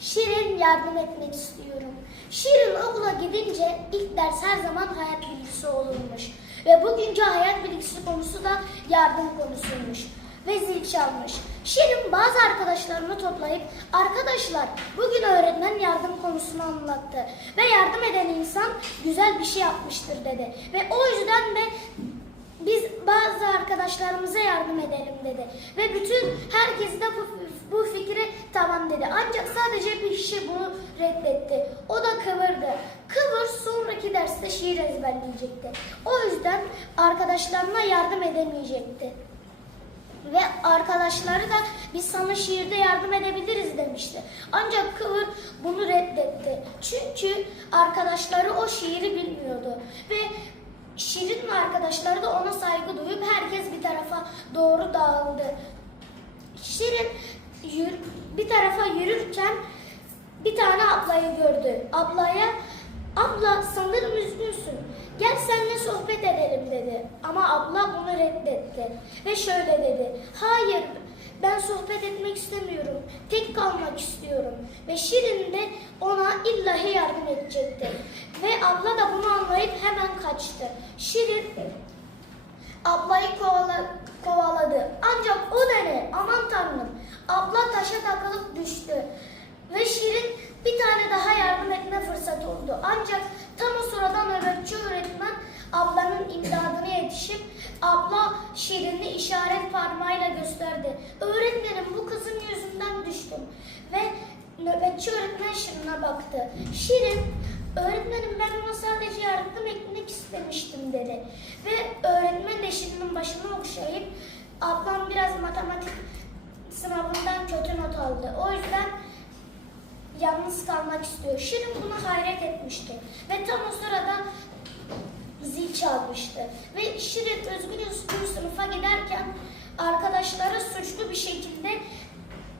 Şirin yardım etmek istiyorum. Şirin okula gidince ilk ders her zaman hayat bilgisi olurmuş. Ve bugünkü hayat bilgisi konusu da yardım konusuymuş. Ve zil çalmış. Şirin bazı arkadaşlarını toplayıp arkadaşlar bugün öğretmen yardım konusunu anlattı. Ve yardım eden insan güzel bir şey yapmıştır dedi. Ve o yüzden de biz bazı arkadaşlarımıza yardım edelim dedi. Ve bütün herkes de bu, bu fikri tamam dedi. Ancak sadece bir kişi bunu reddetti. O da Kıvır'dı. Kıvır sonraki derste şiir ezberleyecekti. O yüzden arkadaşlarına yardım edemeyecekti. Ve arkadaşları da biz sana şiirde yardım edebiliriz demişti. Ancak Kıvır bunu reddetti. Çünkü arkadaşları o şiiri bilmiyordu. Ve Şirin ve arkadaşları da ona saygı duyup herkes bir tarafa doğru dağıldı. Şirin yür- bir tarafa yürürken bir tane ablayı gördü. Ablaya, abla sanırım üzgünsün. Gel seninle sohbet edelim dedi. Ama abla bunu reddetti. Ve şöyle dedi. Hayır ben sohbet etmek istemiyorum. Tek kalmak istiyorum. Ve Şirin de ona illahi yardım edecekti. Ve abla da bunu anlayıp hemen kaçtı. Şirin ablayı kovala- kovaladı. Ancak o da ne? Aman tanrım. Abla taşa takılıp düştü. Ve Şirin bir tane daha yardım etme fırsatı oldu. Ancak tam o sırada nöbetçi öğretmen ablanın imdadına yetişip abla Şirin'i işaret parmağıyla gösterdi. Öğretmenim bu kızın yüzünden düştüm. Ve nöbetçi öğretmen Şirin'e baktı. Şirin, öğretmenim ben ona sadece yardım etmek istemiştim dedi. Ve öğretmen de Şirin'in başını okşayıp ablam biraz matematik sınavından kötü not aldı. O yüzden yalnız kalmak istiyor. Şirin buna hayret etmişti. Ve tam o sırada zil çalmıştı. Ve Şirin üzgün üzgün sınıfa giderken arkadaşları suçlu bir şekilde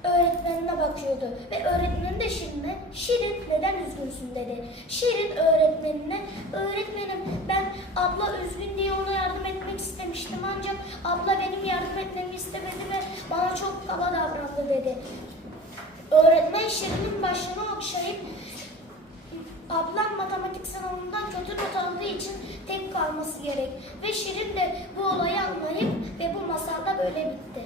öğretmenine bakıyordu. Ve öğretmeni de Şirin'e Şirin neden üzgünsün dedi. Şirin öğretmenine öğretmenim ben abla üzgün diye ona yardım etmek istemiştim ancak abla benim yardım etmemi istemedi ve bana çok kaba davrandı dedi. Öğretmen Şirin'in başını okşayıp ablam matematik sınavından kötü not aldığı için tek kalması gerek. Ve Şirin de bu olayı anlayıp ve bu masalda böyle bitti.